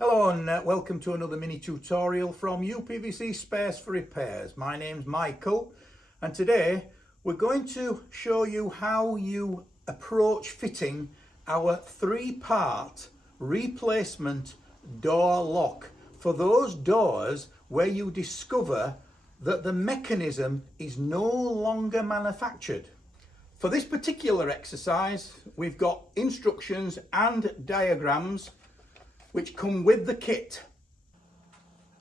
Hello and welcome to another mini tutorial from UPVC Spares for Repairs. My name's Michael and today we're going to show you how you approach fitting our three-part replacement door lock for those doors where you discover that the mechanism is no longer manufactured. For this particular exercise we've got instructions and diagrams which come with the kit.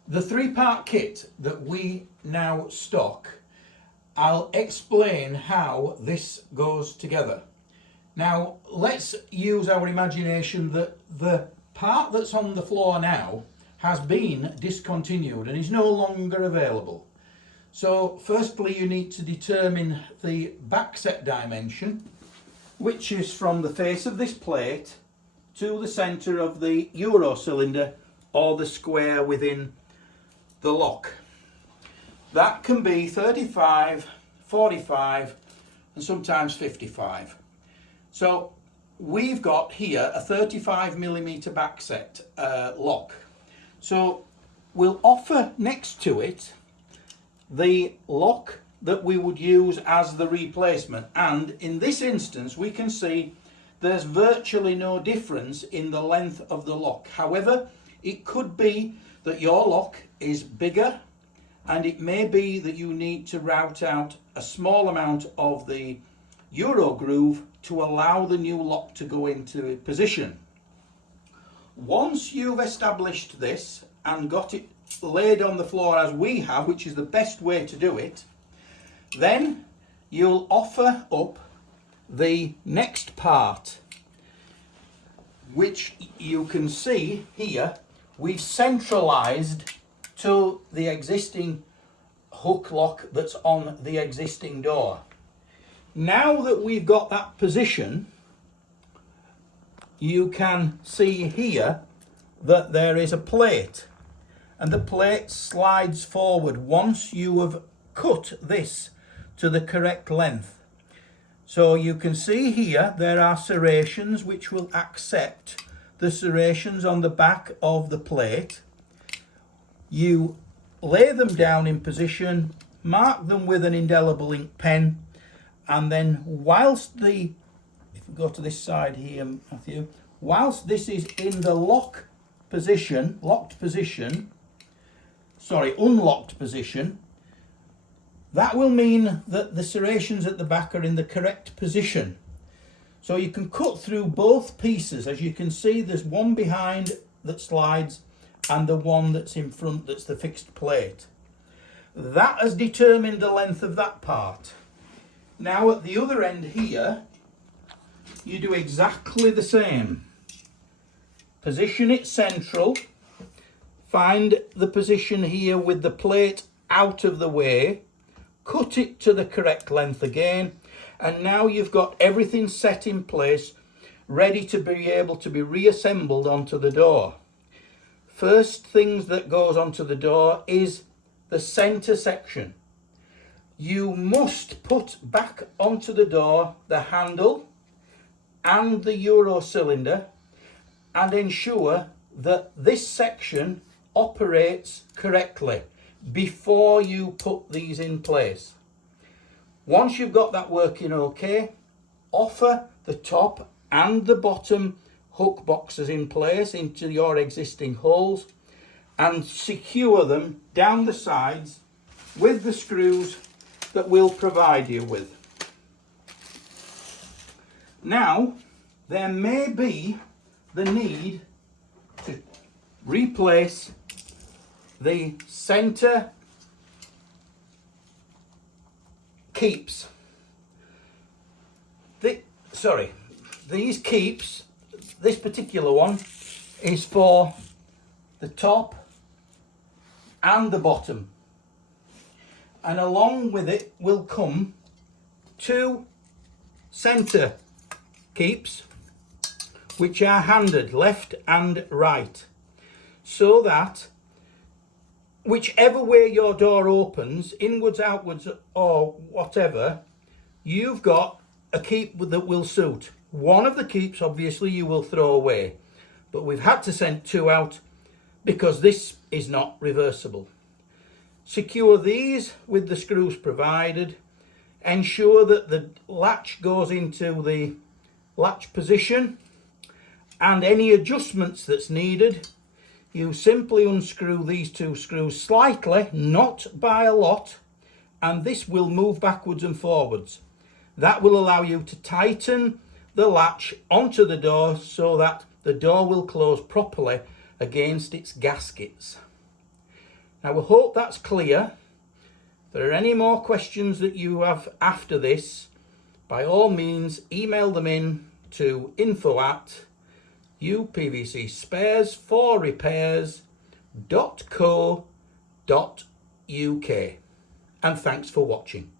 The three-part kit that we now stock, I'll explain how this goes together. Now let's use our imagination that the part that's on the floor now has been discontinued and is no longer available. So firstly you need to determine the back set dimension, which is from the face of this plate to the centre of the Euro cylinder or the square within the lock. That can be 35, 45 and sometimes 55. So we've got here a 35mm back set lock. So we'll offer next to it the lock that we would use as the replacement, and in this instance we can see there's virtually no difference in the length of the lock. However, it could be that your lock is bigger and it may be that you need to route out a small amount of the Euro groove to allow the new lock to go into position. Once you've established this and got it laid on the floor as we have, which is the best way to do it, then you'll offer up the next part, which you can see here we've centralized to the existing hook lock that's on the existing door. Now that we've got that position, you can see here that there is a plate, and the plate slides forward once you have cut this to the correct length. So you can see here there are serrations which will accept the serrations on the back of the plate. You lay them down in position, mark them with an indelible ink pen, and then whilst if we go to this side here, Matthew, whilst this is in the unlocked position, that will mean that the serrations at the back are in the correct position. So you can cut through both pieces. As you can see, there's one behind that slides and the one that's in front that's the fixed plate. That has determined the length of that part. Now at the other end here, you do exactly the same. Position it central, find the position here with the plate out of the way, cut it to the correct length again, and now you've got everything set in place, ready to be able to be reassembled onto the door. First things that goes onto the door is the centre section. You must put back onto the door the handle and the Euro cylinder and ensure that this section operates correctly before you put these in place. Once you've got that working okay, offer the top and the bottom hook boxes in place into your existing holes and secure them down the sides with the screws that we'll provide you with. Now, there may be the need to replace the centre keeps. These keeps, this particular one is for the top and the bottom, and along with it will come two centre keeps which are handed left and right, so that whichever way your door opens, inwards, outwards or whatever, you've got a keep that will suit. One of the keeps obviously you will throw away, but we've had to send two out because this is not reversible. Secure these with the screws provided. Ensure that the latch goes into the latch position, and any adjustments that's needed, you simply unscrew these two screws slightly, not by a lot, and this will move backwards and forwards. That will allow you to tighten the latch onto the door so that the door will close properly against its gaskets. Now, I hope that's clear. If there are any more questions that you have after this, by all means email them in to info@upvcsparesforrepairs.co.uk. And thanks for watching.